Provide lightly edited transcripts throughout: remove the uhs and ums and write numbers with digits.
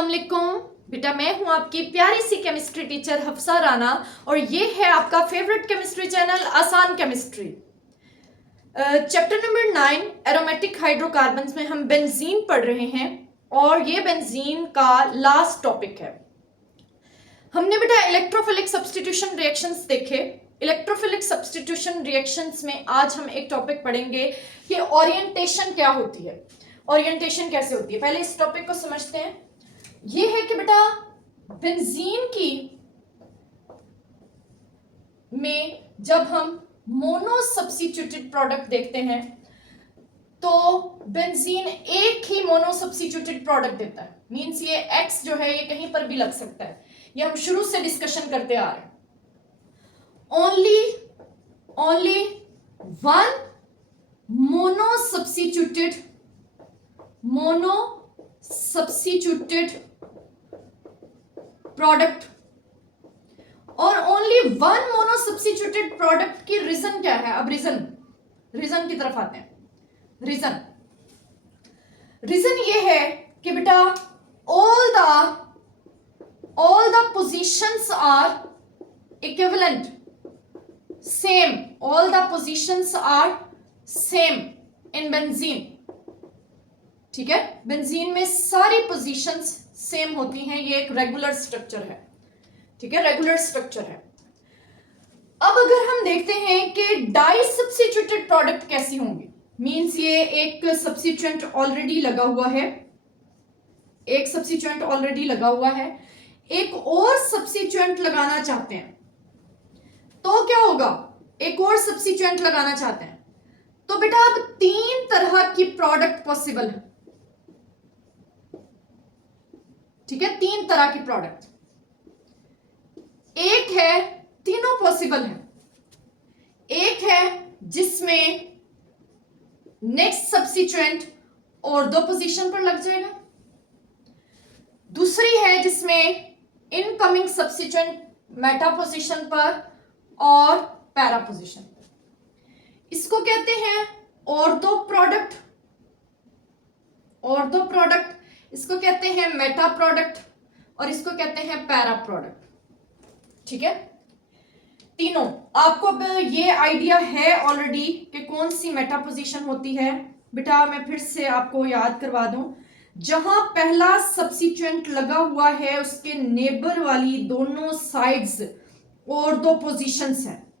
अस्सलाम वालेकुम बेटा, मैं हूं आपकी प्यारी सी केमिस्ट्री टीचर हफ्सा राना और ये है आपका favourite chemistry channel Aasan chemistry. Chapter number 9 aromatic hydrocarbons में हम बेंजीन पढ़ रहे हैं और ये बेंजीन का लास्ट टॉपिक है। हमने बेटा इलेक्ट्रोफिलिक सब्स्टिट्यूशन रिएक्शंस देखे। इलेक्ट्रोफिलिक सब्स्टिट्यूशन रिएक्शंस में आज हम एक टॉपिक पढ़ेंगे कि ओरिएंटेशन क्या होती है, ओरिएंटेशन कैसे होती है। पहले इस टॉपिक को समझते हैं। ये है कि बेटा बेंजीन की में जब हम मोनो सब्स्टिट्यूटेड प्रोडक्ट देखते हैं तो बेंजीन एक ही मोनो सब्स्टिट्यूटेड प्रोडक्ट देता है। मींस ये X जो है ये कहीं पर भी लग सकता है, ये हम शुरू से डिस्कशन करते आ रहे हैं। Only one mono substituted product और only one mono substituted product की रीजन क्या है। अब रीजन की तरफ आते हैं। रीजन ये है कि बेटा all the positions are equivalent, same, all the positions are same in benzene। ठीक है, बेंजीन में सारी पोजीशंस सेम होती हैं। ये एक रेगुलर स्ट्रक्चर है। ठीक है, रेगुलर स्ट्रक्चर है। अब अगर हम देखते हैं कि डाई सब्स्टिट्यूटेड प्रोडक्ट कैसी होंगी, मींस ये एक सब्स्टिट्यूएंट ऑलरेडी लगा हुआ है, एक सब्स्टिट्यूएंट ऑलरेडी लगा हुआ है, एक और सब्स्टिट्यूएंट लगाना चाहते हैं तो क्या होगा। एक और सब्स्टिट्यूएंट लगाना चाहते हैं तो बेटा अब तीन तरह की प्रोडक्ट पॉसिबल है। ठीक है, तीन तरह की प्रोडक्ट, एक है तीनों पॉसिबल है। एक है जिसमें नेक्स्ट सब्स्टिट्यूएंट और दो पोजीशन पर लग जाएगा। दूसरी है जिसमें इनकमिंग सब्स्टिट्यूएंट मेटा पोजीशन पर और पैरा पोजीशन पर। इसको कहते हैं ऑर्थो प्रोडक्ट, इसको कहते हैं मेटा प्रोडक्ट और इसको कहते हैं पैरा प्रोडक्ट। ठीक है, तीनों आपको अब ये आइडिया है ऑलरेडी कि कौन सी मेटा पोजीशन होती है। बेटा मैं फिर से आपको याद करवा दूं, जहां पहला सब्स्टिट्यूएंट लगा हुआ है उसके नेबर वाली दोनों साइड्स और दो पोजीशंस हैं,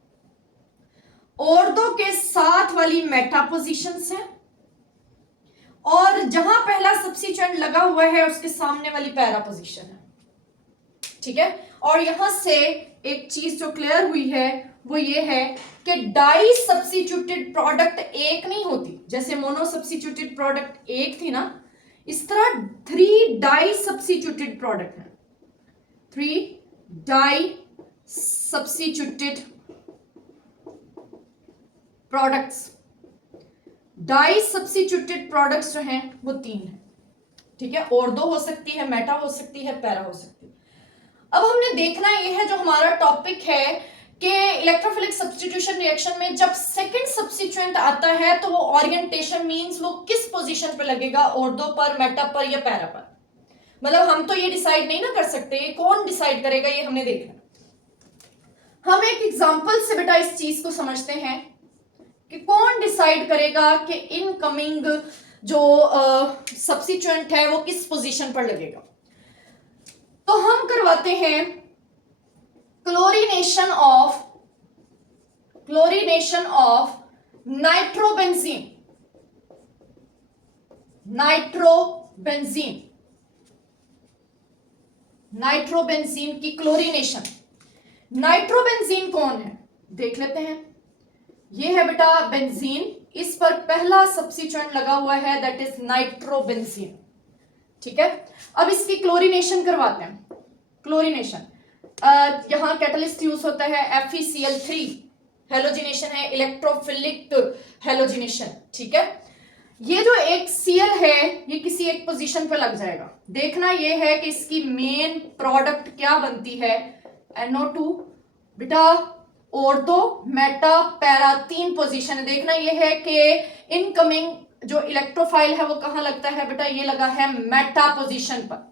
और दो के साथ वाली मेटा पोजीशंस हैं, और जहां पहला सब्स्टिट्यूएंट लगा हुआ है उसके सामने वाली पैरा पोजीशन है। ठीक है, और यहां से एक चीज जो क्लियर हुई है वो ये है कि डाई सब्स्टिट्यूटेड प्रोडक्ट एक नहीं होती। जैसे मोनो सब्स्टिट्यूटेड प्रोडक्ट एक थी ना, इस तरह 3 डाई सब्स्टिट्यूटेड प्रोडक्ट है। 3 di substituted products, di substituted products जो हैं वो 3 है। ठीक है, और दो हो सकती है, मेटा हो सकती है, पैरा हो सकती है। अब हमने देखना ये है जो हमारा टॉपिक है कि इलेक्ट्रोफिलिक सब्स्टिट्यूशन रिएक्शन में जब सेकंड सब्स्टिट्यूएंट आता है तो वो ओरिएंटेशन मींस वो किस पोजीशन पे लगेगा, ऑर्थो पर, मेटा पर या पैरा पर। मतलब हम तो ये डिसाइड नहीं ना कर सकते, ये कौन डिसाइड करेगा ये हमने देखना। हम एक एग्जांपल से बेटा इस चीज को समझते हैं कि कौन डिसाइड करेगा कि इनकमिंग जो सब्स्टिट्यूएंट है वो किस पोजीशन पर लगेगा। तो हम करवाते हैं क्लोरीनेशन ऑफ नाइट्रोबेंजीन की क्लोरीनेशन। नाइट्रोबेंजीन कौन है देख लेते हैं। ये है बेटा बेंजीन, इस पर पहला सब्स्टिट्यूएंट लगा हुआ है दैट इज नाइट्रोबेंजीन। ठीक है, अब इसकी क्लोरीनेशन करवाते हैं। क्लोरीनेशन यहां कैटलिस्ट यूज होता है FeCl3, हेलोजिनेशन है इलेक्ट्रोफिलिक हेलोजिनेशन। ठीक है, ये जो एक Cl है ये किसी एक पोजीशन पे लग जाएगा। देखना ये है कि इसकी मेन प्रोडक्ट क्या बनती है, NO2। बेटा ऑर्थो, मेटा, पैरा 3 पोजीशन है। देखना ये है कि इनकमिंग जो इलेक्ट्रोफाइल है वो कहां लगता है बेटा, ये लगा है मेटा पोजीशन पर।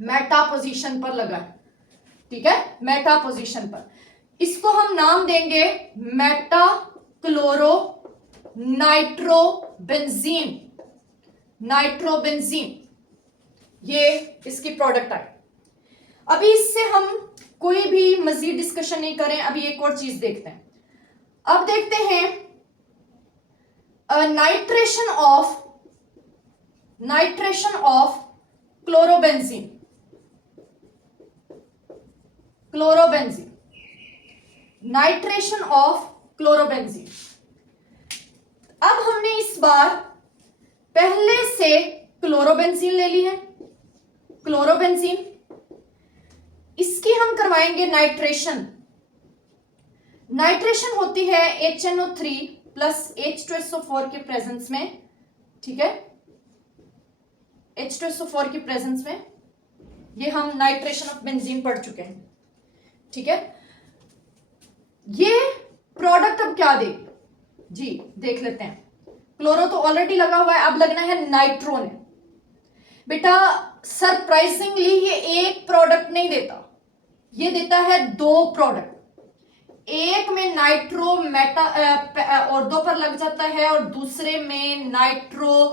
मेटा पोजीशन पर लगा है, ठीक है, मेटा पोजीशन पर। इसको हम नाम देंगे मेटा क्लोरो नाइट्रोबेंजीन, नाइट्रोबेंजीन, ये इसकी प्रोडक्ट आई। अभी इससे हम कोई भी मजीद डिस्कशन नहीं करें, अभी एक और चीज देखते हैं। अब देखते हैं nitration of chlorobenzene, chlorobenzene, nitration of chlorobenzene. अब हमने इस बार पहले से क्लोरोबेंजीन ले ली है, क्लोरोबेंजीन, इसकी हम करवाएंगे नाइट्रेशन। नाइट्रेशन होती है HNO3 प्लस H2SO4 के प्रेजेंस में, ठीक है, H2SO4 के प्रेजेंस में, ये हम नाइट्रेशन ऑफ बेंजीन पढ़ चुके हैं, ठीक है। ये प्रोडक्ट अब क्या देगी जी, देख लेते हैं। क्लोरो तो ऑलरेडी लगा हुआ है, अब लगना है नाइट्रो ने। बेटा सरप्राइजिंगली ये एक प्रोडक्ट नहीं देता, ये देता है दो प्रोडक्ट। एक में नाइट्रो मेटा ऑर्थो पर लग जाता है और दूसरे में नाइट्रो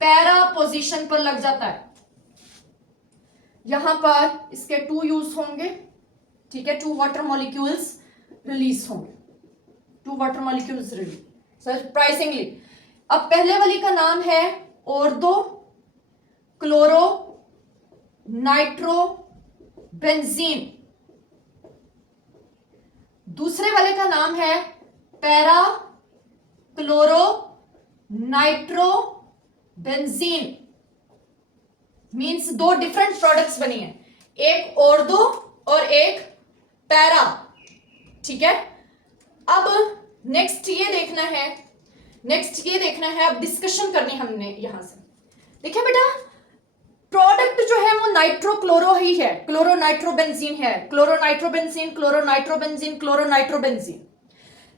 पैरा पोजीशन पर लग जाता है। यहां पर इसके 2 यूज होंगे, ठीक है, 2 वाटर मॉलिक्यूल्स रिलीज होंगे, 2 वाटर मॉलिक्यूल्स रिलीज सरप्राइजिंगली। अब पहले वाली का नाम है ऑर्थो क्लोरो नाइट्रो बेंजीन, दूसरे वाले का नाम है para chloro nitro benzene. Means 2 different products बनी है, एक ऑर्थो और एक पैरा, ठीक है। अब नेक्स्ट ये देखना है, अब डिस्कशन करनी हमने यहां से। देखिए बेटा प्रोडक्ट जो है वो नाइट्रो क्लोरो ही है, क्लोरो नाइट्रोबेंजीन है, chloro nitrobenzene, chloro nitrobenzene, chloro nitrobenzene.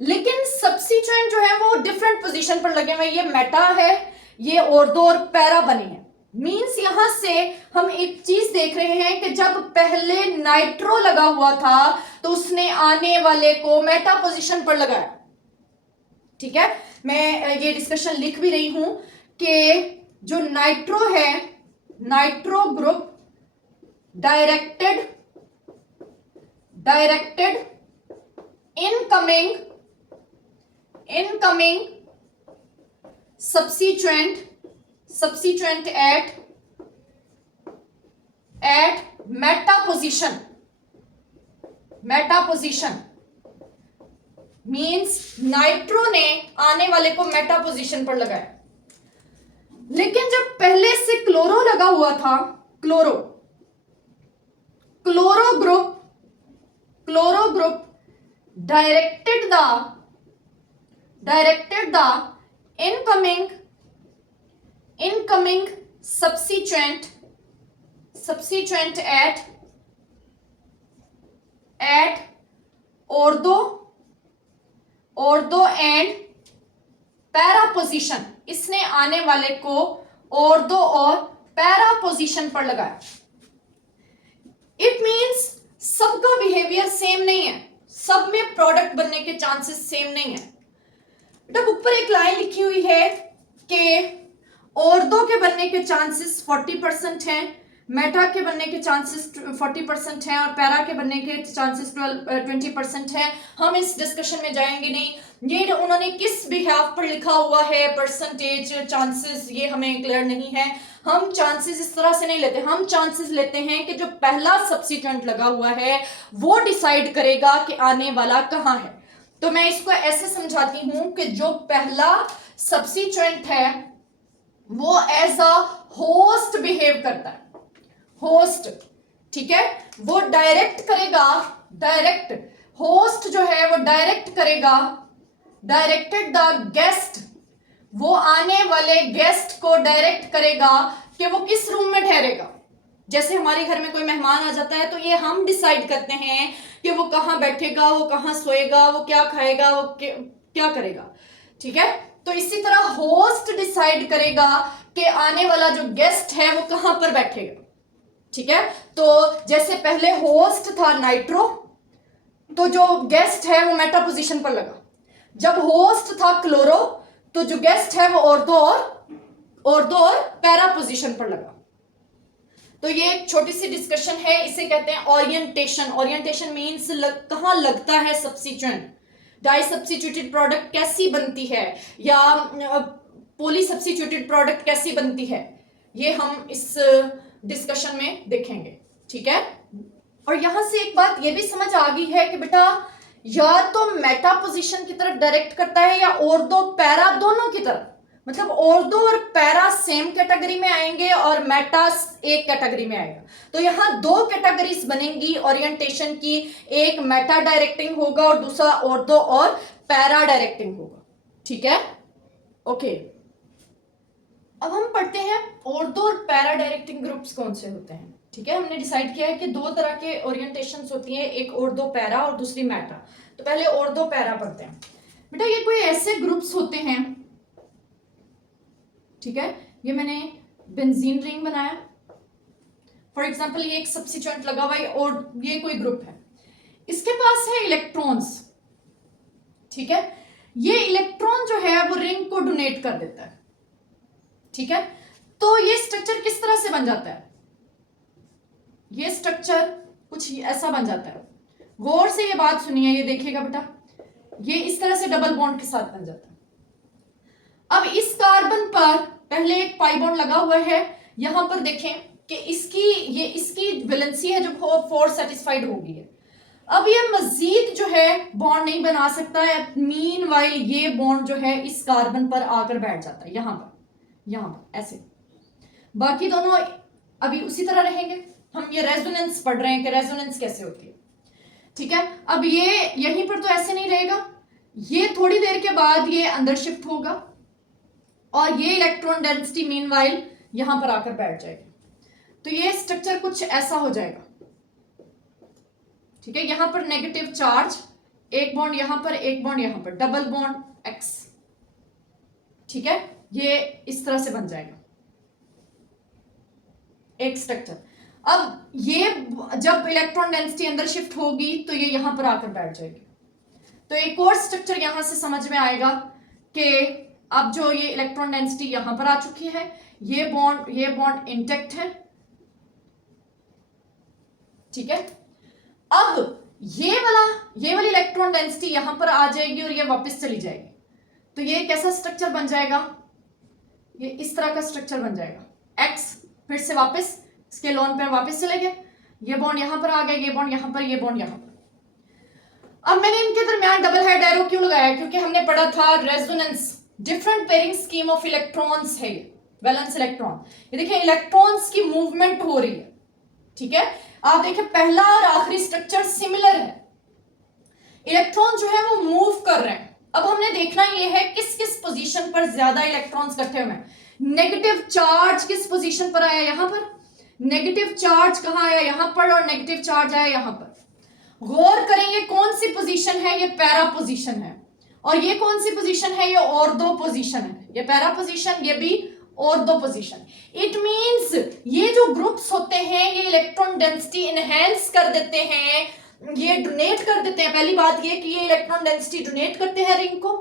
लेकिन सब्स्टिट्यूएंट जो है वो डिफरेंट पोजीशन पर लगे हुए, ये मेटा है, ये ऑर्थो और पैरा बनी है। मींस यहां से हम एक चीज देख रहे हैं कि जब पहले नाइट्रो लगा हुआ था तो उसने आने वाले को मेटा पोजीशन पर लगाया, ठीक है। मैं ये डिस्कशन लिख भी रही हूं कि जो नाइट्रो है, nitro group directed incoming substituent at meta position means nitro ने आने वाले को मेटा पोजीशन पर लगाया। लेकिन जब पहले से क्लोरो लगा हुआ था, chloro group directed the incoming substituent at ortho and para position, इसने आने वाले को ऑर्थो और पैरा पोजीशन पर लगाया। इट मींस सबका बिहेवियर सेम नहीं है, सब में प्रोडक्ट बनने के चांसेस सेम नहीं है। बेटा ऊपर एक लाइन लिखी हुई है कि ऑर्थो के बनने के चांसेस 40% हैं, मेटा के बनने के चांसेस 40% हैं और पैरा के बनने के चांसेस 20% हैं। हम इस डिस्कशन में जाएंगे नहीं, ये उन्होंने किस बिहाफ पर लिखा हुआ है परसेंटेज चांसेस, ये हमें क्लियर नहीं है। हम चांसेस इस तरह से नहीं लेते, हम चांसेस लेते हैं कि जो पहला सब्स्टिट्यूएंट लगा हुआ है वो डिसाइड करेगा कि आने वाला कहाँ है। तो मैं इसको ऐसे समझाती हूं कि जो पहला सब्स्टिट्यूएंट है वो एज अ होस्ट बिहेव करता है, होस्ट, ठीक है, वो डायरेक्ट करेगा, होस्ट जो है वो डायरेक्ट करेगा, डायरेक्टेड द गेस्ट, वो आने वाले गेस्ट को डायरेक्ट करेगा कि वो किस रूम में ठहरेगा। जैसे हमारे घर में कोई मेहमान आ जाता है तो ये हम डिसाइड करते हैं कि वो कहाँ बैठेगा, वो कहाँ सोएगा, वो क्या खाएगा, वो क्या करेगा, ठीक है। तो इसी तरह होस्ट डिसाइड करेगा कि आने वाला जो गेस्ट है वो कहां पर बैठेगा, ठीक है, तो जैसे पहले होस्ट था नाइट्रो, तो जो गेस्ट है वो मेटा पोजीशन पर लगा। जब होस्ट था क्लोरो, तो जो गेस्ट है वो ऑर्थो और पैरा पोजीशन पर लगा। तो ये एक छोटी सी डिस्कशन है, इसे कहते हैं ओरिएंटेशन। ओरिएंटेशन मींस कहां लगता है सब्स्टिट्यूएंट, डाई सब्स्टिट्यूटेड प्रोडक्ट कैसी बनती है, या पॉली सब्स्टिट्यूटेड प्रोडक्ट कैसी बनती है, ये हम इस डिस्कशन में देखेंगे। ठीक है, और यहां से एक बात ये भी समझ आ गई है कि बेटा या तो मेटा पोजीशन की तरफ डायरेक्ट करता है या ऑर्थो पैरा दोनों की तरफ, मतलब ऑर्थो और पैरा सेम कैटेगरी में आएंगे और मेटा एक कैटेगरी में आएगा। तो यहां दो कैटेगरीज बनेंगी ओरिएंटेशन की, एक मेटा डायरेक्टिंग होगा और दूसरा ऑर्थो और पैरा डायरेक्टिंग होगा। ठीक है, ओके। अब हम पढ़ते हैं ऑर्थो और पैरा डायरेक्टिंग ग्रुप्स कौन से होते हैं। ठीक है, हमने डिसाइड किया है कि दो तरह के ओरिएंटेशंस होती हैं, एक ऑर्थो पैरा और दूसरी मेटा। तो पहले ऑर्थो पैरा पढ़ते हैं। बेटा ये कोई ऐसे ग्रुप्स होते हैं, ठीक है, ये मैंने बेंजीन रिंग बनाया फॉर एग्जांपल, ये एक सब्स्टिट्यूएंट लगा हुआ है और ये कोई ग्रुप है, इसके पास है इलेक्ट्रॉन्स। ठीक है, ये इलेक्ट्रॉन जो है वो रिंग को डोनेट कर देता है। ठीक है, तो ये स्ट्रक्चर किस तरह से बन जाता है, ये स्ट्रक्चर कुछ ऐसा बन जाता है। गौर से ये बात सुनिए, ये देखिएगा बेटा, ये इस तरह से डबल बॉन्ड के साथ बन जाता है। अब इस कार्बन पर पहले एक पाई बॉन्ड लगा हुआ है, यहां पर देखें कि इसकी वैलेंसी है जो 4 सेटिस्फाइड हो गई है। अब ये मजीद जो है बॉन्ड नहीं बना सकता है, मीनवाइल ये बॉन्ड जो है इस कार्बन पर आकर बैठ जाता है, यहां पर ऐसे। बाकी दोनों अभी उसी तरह रहेंगे। हम ये रेजोनेंस पढ़ रहे हैं कि रेजोनेंस कैसे होती है। ठीक है, अब ये यहीं पर तो ऐसे नहीं रहेगा, ये थोड़ी देर के बाद ये अंदर शिफ्ट होगा और ये इलेक्ट्रॉन डेंसिटी मीनवाइल यहां पर आकर बैठ जाएगी। तो ये स्ट्रक्चर कुछ ऐसा हो जाएगा। ठीक है, यहां पर नेगेटिव चार्ज, एक बॉन्ड यहां पर, एक बॉन्ड यहां पर, डबल बॉन्ड एक्स। ठीक है, ये इस तरह से बन जाएगा एक स्ट्रक्चर। अब ये जब इलेक्ट्रॉन डेंसिटी अंदर शिफ्ट होगी तो ये यहां पर आकर बैठ जाएगी। तो एक और स्ट्रक्चर यहां से समझ में आएगा कि अब जो ये इलेक्ट्रॉन डेंसिटी यहां पर आ चुकी है, ये बॉन्ड इंटेक्ट है। ठीक है, अब ये वाली इलेक्ट्रॉन डेंसिटी यहां पर आ जाएगी और ये वापस चली जाएगी। तो ये कैसा स्ट्रक्चर बन जाएगा, ये इस तरह का स्ट्रक्चर बन जाएगा। एक्स फिर से वापस इसके लोन पर वापस चले गए, ये बॉन्ड यहां पर आ गया, ये बॉन्ड यहां पर, ये बॉन्ड यहां पर। अब मैंने इनके दरमियान डबल हेड एरो क्यों लगाया, क्योंकि हमने पढ़ा था resonance, different pairing scheme of electrons है ये, वैलेंस इलेक्ट्रॉन। ये देखिए इलेक्ट्रॉन्स की मूवमेंट हो रही है। ठीक है, आप देखिए पहला और आखिरी स्ट्रक्चर सिमिलर है, इलेक्ट्रॉन जो है वो मूव कर रहे हैं। अब हमने देखना ये है किस किस पोजीशन पर ज्यादा इलेक्ट्रॉन्स इकट्ठे हुए हैं। नेगेटिव चार्ज किस पोजीशन पर आया, यहां पर। नेगेटिव चार्ज कहां आया, यहां पर, और नेगेटिव चार्ज आया यहां पर। गौर करें ये कौन सी पोजीशन है, ये पैरा पोजीशन है, और ये कौन सी पोजीशन है, ये ऑर्थो पोजीशन है। ये पैरा पोजीशन, ये भी ऑर्थो पोजीशन। इट मींस ये जो ग्रुप्स होते हैं ये इलेक्ट्रॉन डेंसिटी इनहेंस कर देते हैं, ये डोनेट कर देते हैं। पहली बात ये कि ये इलेक्ट्रॉन डेंसिटी डोनेट करते हैं रिंग को।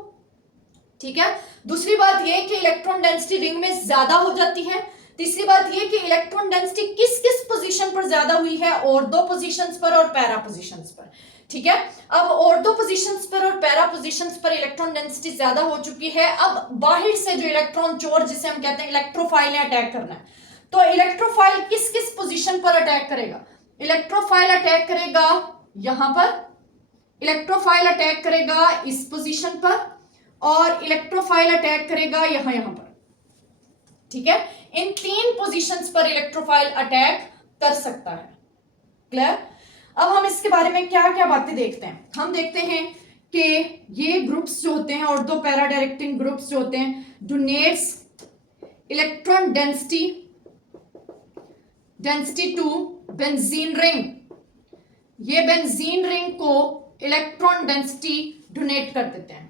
ठीक है, दूसरी बात ये कि इलेक्ट्रॉन डेंसिटी रिंग में ज्यादा हो जाती है। तीसरी बात ये कि इलेक्ट्रॉन डेंसिटी किस किस पोजीशन पर ज्यादा हुई है, ऑर्थो पोजीशंस पर और पैरा पोजीशंस पर। ठीक है, अब ऑर्थो पोजीशंस पर और पैरा पोजीशंस पर इलेक्ट्रॉन डेंसिटी ज्यादा हो चुकी है। अब बाहर से जो इलेक्ट्रॉन चोर जिसे हम कहते हैं इलेक्ट्रोफाइल ने अटैक करना है, तो इलेक्ट्रोफाइल किस किस पोजीशन पर अटैक करेगा, इलेक्ट्रोफाइल अटैक करेगा यहां पर, इलेक्ट्रोफाइल अटैक करेगा इस पोजीशन पर, और इलेक्ट्रोफाइल अटैक करेगा यहां पर। ठीक है, इन 3 पोजीशंस पर इलेक्ट्रोफाइल अटैक कर सकता है। क्लियर? अब हम इसके बारे में क्या क्या बातें देखते हैं। हम देखते हैं कि ये ग्रुप्स जो होते हैं, ऑर्थो पैरा डायरेक्टिंग ग्रुप्स जो होते हैं, donates electron density to benzene ring. ये बेंजीन रिंग को इलेक्ट्रॉन डेंसिटी डोनेट कर देते हैं।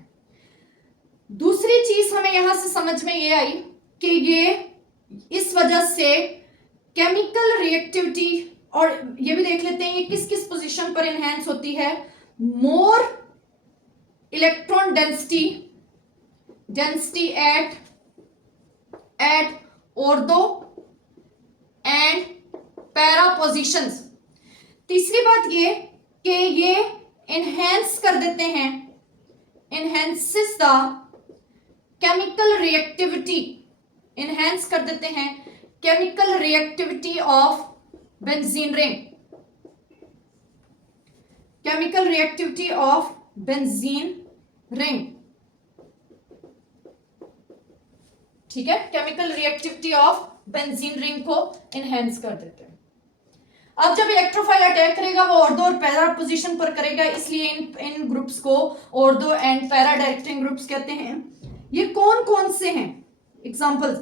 दूसरी चीज हमें यहां से समझ में ये आई कि ये इस वजह से केमिकल रिएक्टिविटी, और ये भी देख लेते हैं ये किस किस पोजीशन पर एनहेंस होती है। More electron density at ortho and para positions. तीसरी बात ये कि ये एनहेंस कर देते हैं, enhances the chemical reactivity, enhance कर देते हैं chemical reactivity of benzene ring, chemical reactivity of benzene ring. ठीक है, chemical reactivity of benzene ring को एनहेंस कर देते हैं। अब जब इलेक्ट्रोफाइल अटैक करेगा वो ऑर्थो और पैरा पोजीशन पर करेगा, इसलिए इन ग्रुप्स को ortho and para directing groups कहते हैं। ये कौन कौन से हैं एग्जांपल्स,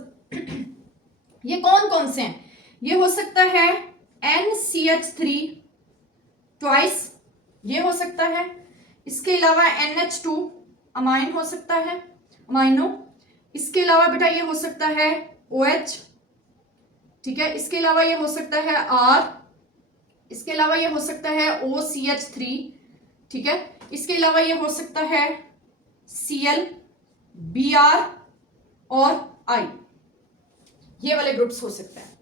ये कौन कौन से हैं? ये हो सकता है NCH3 ट्वाइस, ये हो सकता है। इसके अलावा NH2 अमाइन हो सकता है, अमाइनो। इसके अलावा बेटा ये हो सकता है OH, ठीक है। इसके अलावा ये हो सकता है R, इसके अलावा ये हो सकता है OCH3, ठीक है। इसके अलावा ये हो सकता है Cl, Br और I, ये वाले ग्रुप्स हो सकते हैं,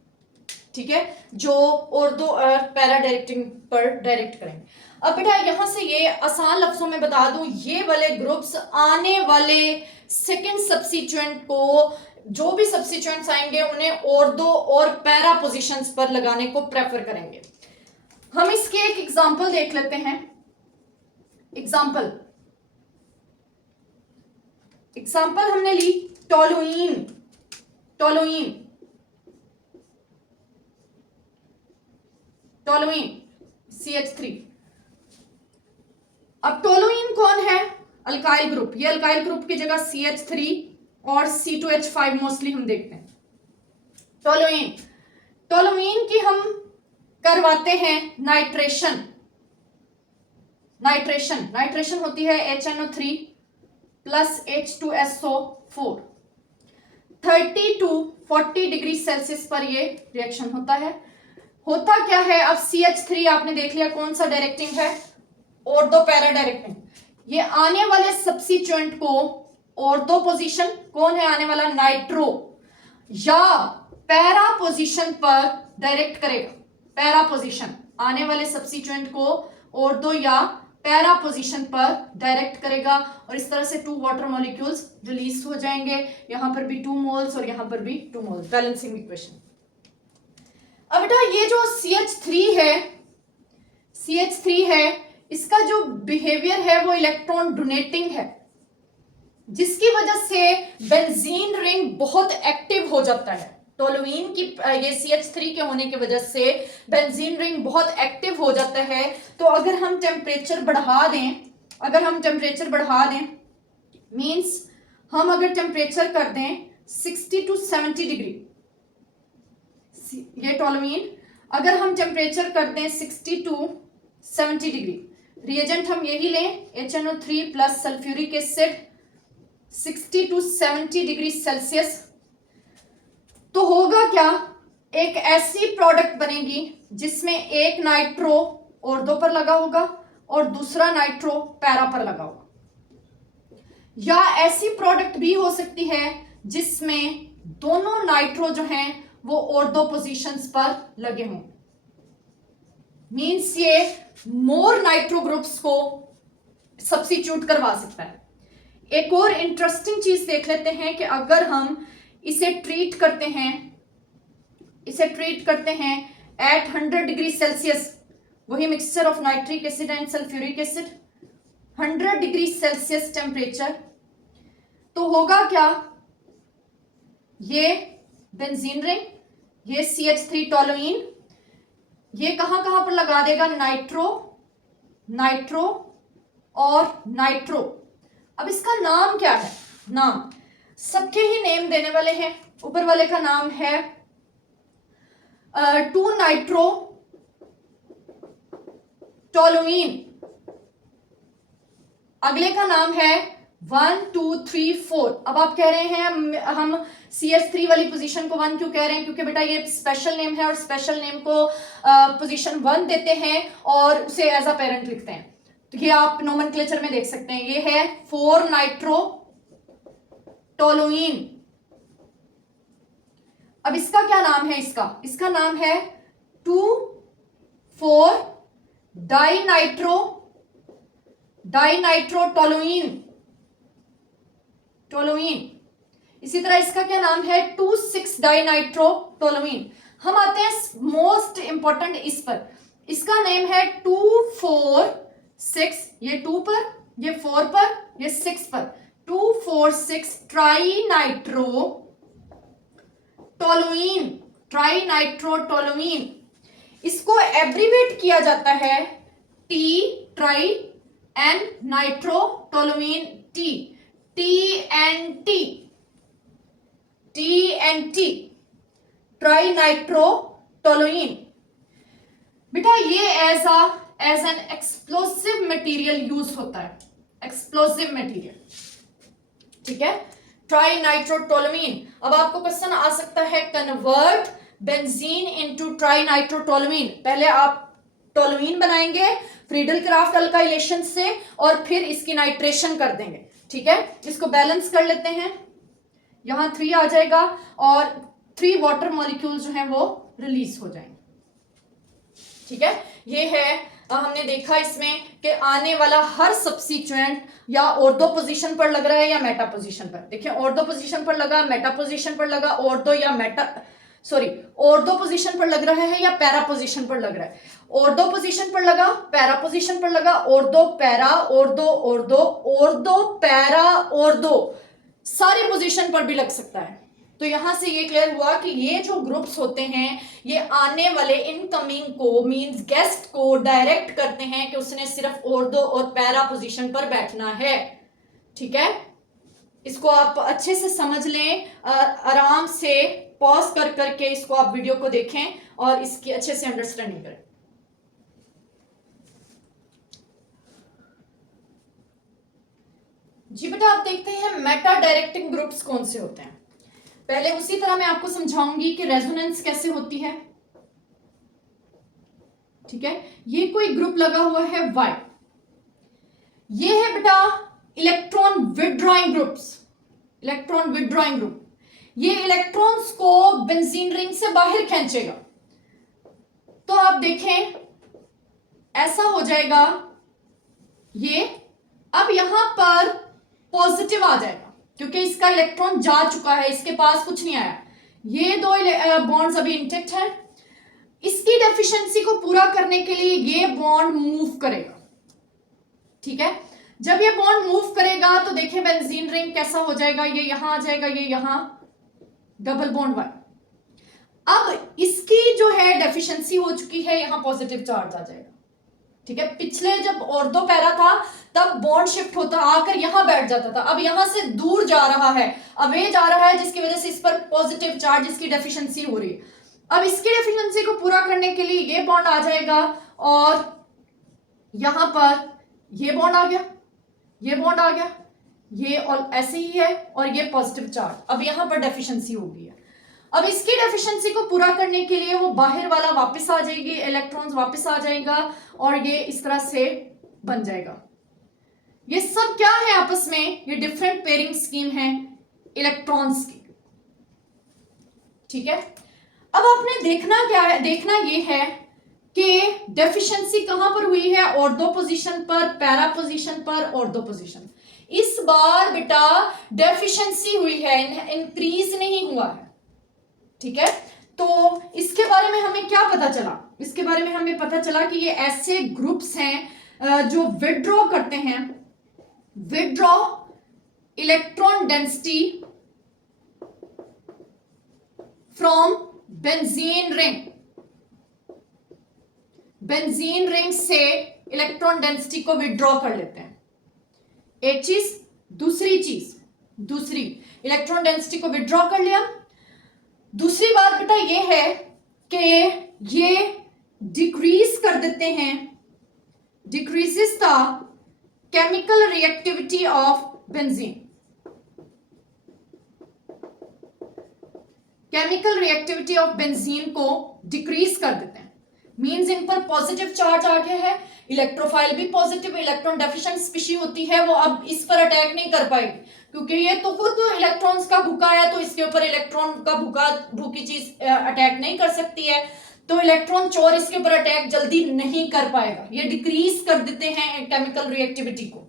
ठीक है, जो ऑर्थो और पैरा डायरेक्टिंग पर डायरेक्ट करेंगे। अब बेटा यहां से ये आसान लफ्जों में बता दूं, ये वाले ग्रुप्स आने वाले सेकंड सब्स्टिट्यूएंट को, जो भी सब्स्टिट्यूएंट्स आएंगे उन्हें ऑर्थो और पैरा पोजीशंस पर लगाने को प्रेफर करेंगे। हम इसके एक एग्जांपल देख लेते हैं। एग्जांपल हमने ली टोलुइन, CH3। अब टोलुइन कौन है? Alkyl group. ये अल्काइल ग्रुप की जगह CH3 और C2H5 मोस्टली हम देखते हैं। टोलुइन की हम करवाते हैं नाइट्रेशन होती है HNO3 plus H2SO4। 30 to 40 degree Celsius पर ये रिएक्शन होता है। होता क्या है, अब CH3 आपने देख लिया कौन सा डायरेक्टिंग है, ऑर्थो पैरा डायरेक्टिंग। ये आने वाले सब्स्टिट्यूएंट को ऑर्थो पोजीशन, कौन है आने वाला, नाइट्रो, या पैरा पोजीशन पर डायरेक्ट करेगा। पैरा पोजीशन आने वाले सब्स्टिट्यूएंट को ऑर्थो या पैरा पोजीशन पर डायरेक्ट करेगा, और इस तरह से 2 वाटर मॉलिक्यूल्स रिलीज हो जाएंगे। यहां पर भी 2 मोल्स और यहां पर भी 2 मोल्स, बैलेंसिंग इक्वेशन। अब बेटा ये जो CH3 है, इसका जो बिहेवियर है वो इलेक्ट्रॉन डोनेटिंग है, जिसकी वजह से बेंजीन रिंग बहुत एक्टिव हो जाता है। टोलुइन की ये CH3 के होने की वजह से बेंजीन रिंग बहुत एक्टिव हो जाता है। तो अगर हम टेम्परेचर बढ़ा दें, मींस हम अगर टेम्परेचर कर दें 60 to 70 डिग्री, ये टोलुइन अगर हम टेम्परेचर कर दें 60 to 70 डिग्री, रिएजेंट हम यही लें HNO3 plus sulphuric acid 60 to 70 degree Celsius, तो होगा क्या, एक ऐसी प्रोडक्ट बनेगी जिसमें एक नाइट्रो ऑर्थो पर लगा होगा और दूसरा नाइट्रो पैरा पर लगा होगा। या ऐसी प्रोडक्ट भी हो सकती है जिसमें दोनों नाइट्रो जो हैं वो ऑर्थो पोजीशंस पर लगे हों। मींस ये मोर नाइट्रो ग्रुप्स को सब्स्टिट्यूट करवा सकता है। एक और इंटरेस्टिंग चीज देख लेते हैं कि अगर हम इसे ट्रीट करते हैं एट 100 डिग्री सेल्सियस, वही mixture of nitric acid and sulphuric acid, 100 degree Celsius temperature, तो होगा क्या, ये बेंजीन रिंग, ये CH3 टोलुइन, ये कहां कहां पर लगा देगा, नाइट्रो और नाइट्रो। अब इसका नाम क्या है, नाम सबके ही नेम देने वाले हैं। ऊपर वाले का नाम है 2 नाइट्रो टोलुइन, अगले का नाम है 1 2 3 4। अब आप कह रहे हैं हम CH3 वाली पोजीशन को 1 क्यों कह रहे हैं? क्योंकि बेटा ये स्पेशल नेम है और स्पेशल नेम को पोजीशन 1 देते हैं और उसे एज अ पेरेंट लिखते हैं। तो ये आप नोमेनक्लेचर में देख सकते हैं, ये है 4 नाइट्रो टोलुइन। अब इसका क्या नाम है? इसका नाम है 2 4 डाइनाइट्रो टोलुइन। इसी तरह इसका क्या नाम है? 2 6 डाइनाइट्रो टोलुइन। हम आते हैं मोस्ट इंपॉर्टेंट इस पर, इसका नेम है 2 4 6, ये 2 पर, ये 4 पर, ये 6 पर, 2 4 6 ट्राइनाइट्रोटोलुइन। इसको एब्रीवेट किया जाता है T tri N nitrotoluene, TNT trinitrotoluene. बेटा ये as an explosive material use होता है, एक्सप्लोसिव मटेरियल, ठीक है, ट्राइनाइट्रोटोलुइन। अब आपको क्वेश्चन आ सकता है कन्वर्ट बेंजीन इनटू ट्राइनाइट्रोटोलुइन। पहले आप टोलुइन बनाएंगे फ्रीडल क्राफ्ट अल्काइलेशन से और फिर इसकी नाइट्रेशन कर देंगे, ठीक है। इसको बैलेंस कर लेते हैं, यहां 3 आ जाएगा और 3 वाटर मॉलिक्यूल जो हैं वो रिलीज हो जाएंगे, ठीक है। ये है हमने देखा इसमें कि आने वाला हर सब्स्टिट्यूएंट या ऑर्थो पोजीशन पर लग रहा है या मेटा पोजीशन पर। देखिए ऑर्थो पोजीशन पर लगा, मेटा पोजीशन पर लगा, ऑर्थो पोजीशन पर लग रहा है या पैरा पोजीशन पर लग रहा है। ऑर्थो पोजीशन पर लगा, पैरा पोजीशन पर लगा, ortho para, ortho para, ortho, सारी पोजीशन पर भी लग सकता है। तो यहां से ये क्लियर हुआ कि ये जो ग्रुप्स होते हैं ये आने वाले इनकमिंग को, मींस गेस्ट को डायरेक्ट करते हैं कि उसने सिर्फ ऑर्थो और पैरा पोजीशन पर बैठना है, ठीक है। इसको आप अच्छे से समझ लें, आराम से पॉज कर करके इसको आप वीडियो को देखें और इसकी अच्छे से अंडरस्टैंडिंग करें। जी बेटा आप देखते हैं मेटा डायरेक्टिंग ग्रुप्स कौन से होते हैं। पहले उसी तरह मैं आपको समझाऊंगी कि रेजोनेंस कैसे होती है, ठीक है। ये कोई ग्रुप लगा हुआ है Y, ये है बेटा इलेक्ट्रॉन विथड्रॉइंग ग्रुप। ये इलेक्ट्रॉन्स को बेंजीन रिंग से बाहर खींचेगा। तो आप देखें ऐसा हो जाएगा, ये अब यहां पर पॉजिटिव आ जाएगा क्योंकि इसका इलेक्ट्रॉन जा चुका है, इसके पास कुछ नहीं आया। ये 2 बॉन्ड्स अभी इंटेक्ट है। इसकी डेफिशिएंसी को पूरा करने के लिए ये बॉन्ड मूव करेगा, ठीक है। जब ये बॉन्ड मूव करेगा तो देखिए बेंजीन रिंग कैसा हो जाएगा, ये यहां आ जाएगा, ये यहां डबल बॉन्ड 1। अब इसकी जो है डेफिशिएंसी हो चुकी है, यहां पॉजिटिव चार्ज आ जाएगा, ठीक है। पिछले जब ऑर्थो पैरा था तब बॉन्ड शिफ्ट होता आकर यहां बैठ जाता था, अब यहां से दूर जा रहा है, अवे जा रहा है, जिसकी वजह से इस पर पॉजिटिव चार्ज, इसकी डेफिशिएंसी हो रही है। अब इसकी डेफिशिएंसी को पूरा करने के लिए ये बॉन्ड आ जाएगा और यहां पर ये बॉन्ड आ गया, ये बॉन्ड आ गया, ये और ऐसे ही है और ये पॉजिटिव चार्ज, अब यहां पर डेफिशिएंसी हो गई है। अब इसकी डेफिशिएंसी को पूरा करने के लिए वो बाहर वाला वापस आ जाएगी, इलेक्ट्रॉन्स वापस आ जाएगा और ये इस तरह से बन जाएगा। ये सब क्या है आपस में? ये डिफरेंट पेयरिंग स्कीम है इलेक्ट्रॉन्स की, ठीक है। अब आपने देखना क्या है, देखना ये है कि डेफिशिएंसी कहां पर हुई है, ऑर्थो पोजीशन पर, पैरा पोजीशन पर, ऑर्थो पोजीशन। इस बार बेटा डेफिशिएंसी हुई है, इंक्रीज नहीं हुआ है, ठीक है। तो इसके बारे में हमें क्या पता चला? इसके बारे में हमें पता चला कि ये ऐसे ग्रुप्स हैं जो विथड्रॉ करते हैं, withdraw electron density from benzene ring से इलेक्ट्रॉन डेंसिटी को विथड्रॉ कर लेते हैं। एक चीज, दूसरी इलेक्ट्रॉन डेंसिटी को विथड्रॉ कर लिया। दूसरी बात बेटा ये है कि ये डिक्रीज कर देते हैं, decreases the chemical reactivity of benzene, chemical reactivity of benzene को डिक्रीज कर देते हैं। मींस इन पर पॉजिटिव चार्ज आ गया है, इलेक्ट्रोफाइल भी पॉजिटिव, इलेक्ट्रॉन डेफिशिएंट स्पीशी होती है, वो अब इस पर अटैक नहीं कर पाएगी क्योंकि ये तो खुद इलेक्ट्रॉन्स का भूखा है, तो इसके ऊपर इलेक्ट्रॉन का भूखी चीज अटैक नहीं कर सकती है, तो इलेक्ट्रॉन चोर इसके ऊपर अटैक जल्दी नहीं कर पाएगा। ये डिक्रीज कर देते हैं केमिकल रिएक्टिविटी को।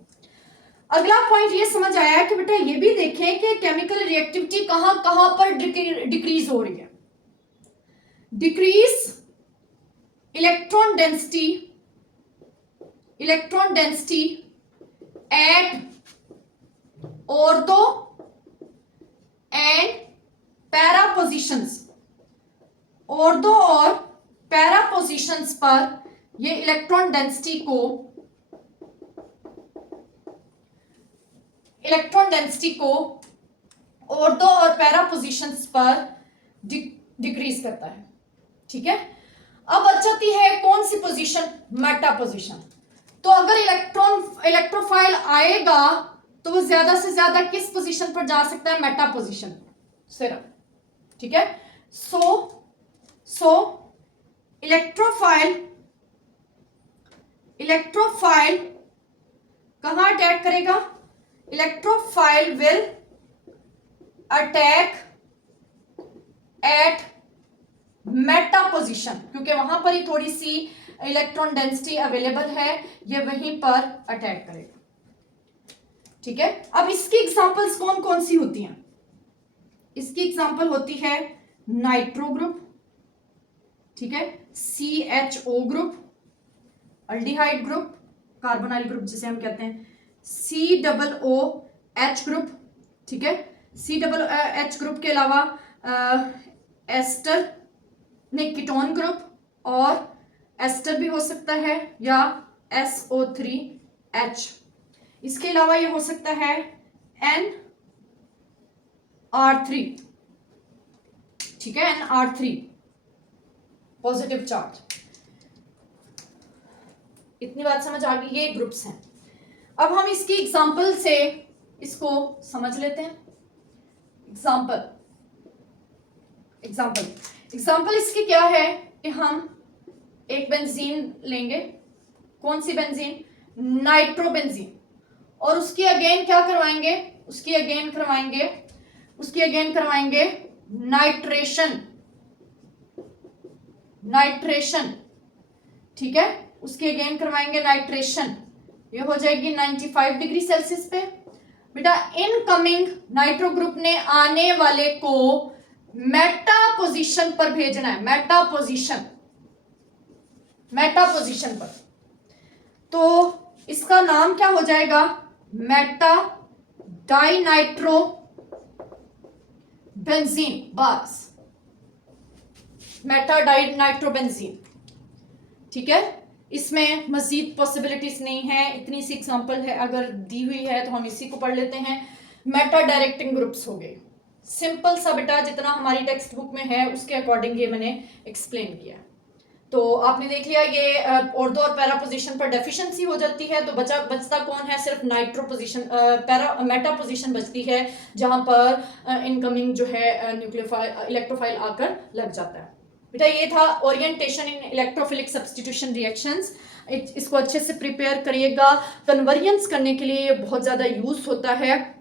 अगला पॉइंट ये समझ आया है कि बेटा ये भी देखें कि केमिकल रिएक्टिविटी कहां कहां पर डिक्रीज हो रही है। Decrease electron density at ortho and para positions, ortho और पैरा पोजिशंस पर ये इलेक्ट्रॉन डेंसिटी को ऑर्थो और पैरा पोजिशंस पर डिक्रीज करता है। ठीक है, अब बचती है कौन सी पोजीशन? Meta position. तो अगर इलेक्ट्रोफाइल आएगा तो वो ज्यादा से ज्यादा किस पोजीशन पर जा सकता है? मेटा पोजीशन सिर्फ। ठीक है, सो इलेक्ट्रोफाइल कहां अटैक करेगा? Electrophile will attack eight Meta position, क्योंकि वहां पर ही थोड़ी सी इलेक्ट्रॉन डेंसिटी अवेलेबल है, ये वहीं पर अटैक करेगा। ठीक है, अब इसकी एग्जांपल्स कौन कौन सी होती हैं? इसकी एग्जांपल होती है नाइट्रो ग्रुप, ठीक है, CHO group, aldehyde group, carbonyl group जिसे हम कहते हैं, COOH ग्रुप, ठीक है, COOH ग्रुप के अलावा एस्टर कीटोन ग्रुप और एस्टर भी हो सकता है या SO3H। इसके अलावा ये हो सकता है NR3, ठीक है, NR3 पॉजिटिव चार्ज। इतनी बात समझ आ गई? ये ग्रुप्स हैं। अब हम इसकी एग्जांपल से इसको समझ लेते हैं। एग्जांपल इसकी क्या है कि हम एक बेंजीन लेंगे। कौन सी बेंजीन? नाइट्रोबेंजीन। और उसकी अगेन क्या करवाएंगे? उसकी अगेन करवाएंगे नाइट्रेशन, ठीक है, उसकी अगेन करवाएंगे नाइट्रेशन। ये हो जाएगी 95 डिग्री सेल्सियस पे। बेटा इनकमिंग नाइट्रो ग्रुप ने आने वाले को मेटा पोजीशन पर भेजना है, मेटा पोजीशन पर। तो इसका नाम क्या हो जाएगा? मेटा डाइनाइट्रो बेंजीन, बस मेटा डाइनाइट्रो बेंजीन। ठीक है, इसमें मजीद पॉसिबिलिटीज नहीं है, इतनी सी एग्जांपल है, अगर दी हुई है तो हम इसी को पढ़ लेते हैं। मेटा डायरेक्टिंग ग्रुप्स हो गए, सिंपल सा बेटा, जितना हमारी टेक्स्ट बुक में है उसके अकॉर्डिंग ये मैंने एक्सप्लेन किया। तो आपने देख लिया ये ऑर्थो और पैरा पोजीशन पर डेफिशिएंसी हो जाती है, तो बचता कौन है? सिर्फ नाइट्रो पोजीशन, मेटा पोजीशन बचती है, जहां पर इनकमिंग जो है इलेक्ट्रोफाइल आकर लग जाता है। बेटा ये था ओरिएंटेशन इन इलेक्ट्रोफिलिक सब्स्टिट्यूशन रिएक्शंस। इसको अच्छे से प्रिपेयर करिएगा, कन्वर्जेंस करने के लिए ये बहुत ज़्यादा यूज होता है।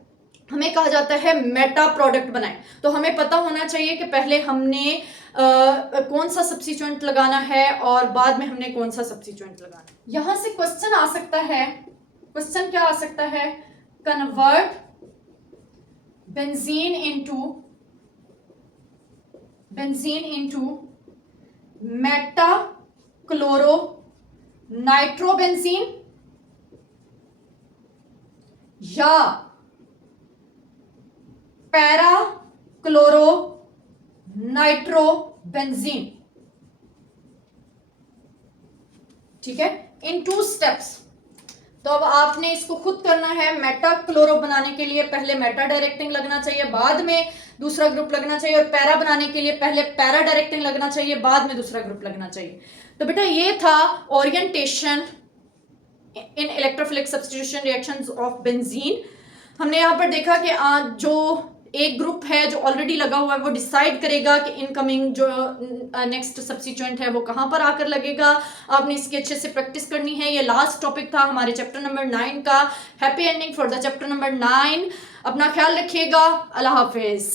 हमें कहा जाता है मेटा प्रोडक्ट बनाएं, तो हमें पता होना चाहिए कि पहले हमने कौन सा सब्स्टिट्यूएंट लगाना है और बाद में हमने कौन सा सब्स्टिट्यूएंट लगाना है। यहां से क्वेश्चन आ सकता है, क्वेश्चन क्या आ सकता है? Convert benzene into Meta chloro nitrobenzene या पैरा क्लोरो नाइट्रोबेंजीन। ठीक है, इन 2 स्टेप्स। तो अब आपने इसको खुद करना है। मेटा क्लोरो बनाने के लिए पहले मेटा डायरेक्टिंग लगना चाहिए, बाद में दूसरा ग्रुप लगना चाहिए, और पैरा बनाने के लिए पहले पैरा डायरेक्टिंग लगना चाहिए, बाद में दूसरा ग्रुप लगना चाहिए। तो बेटा ये था orientation in electrophilic substitution reactions of benzene. हमने यहाँ पर देखा कि जो एक ग्रुप है जो ऑलरेडी लगा हुआ है वो डिसाइड करेगा कि इनकमिंग जो नेक्स्ट सब्स्टिट्यूएंट है वो कहाँ पर आकर लगेगा। आपने इसकी अच्छे से प्रैक्टिस करनी है। ये लास्ट टॉपिक था हमारे चैप्टर नंबर 9 का। Happy ending for the chapter number 9। अपना ख्याल रखिएगा। अल्लाह हाफिज।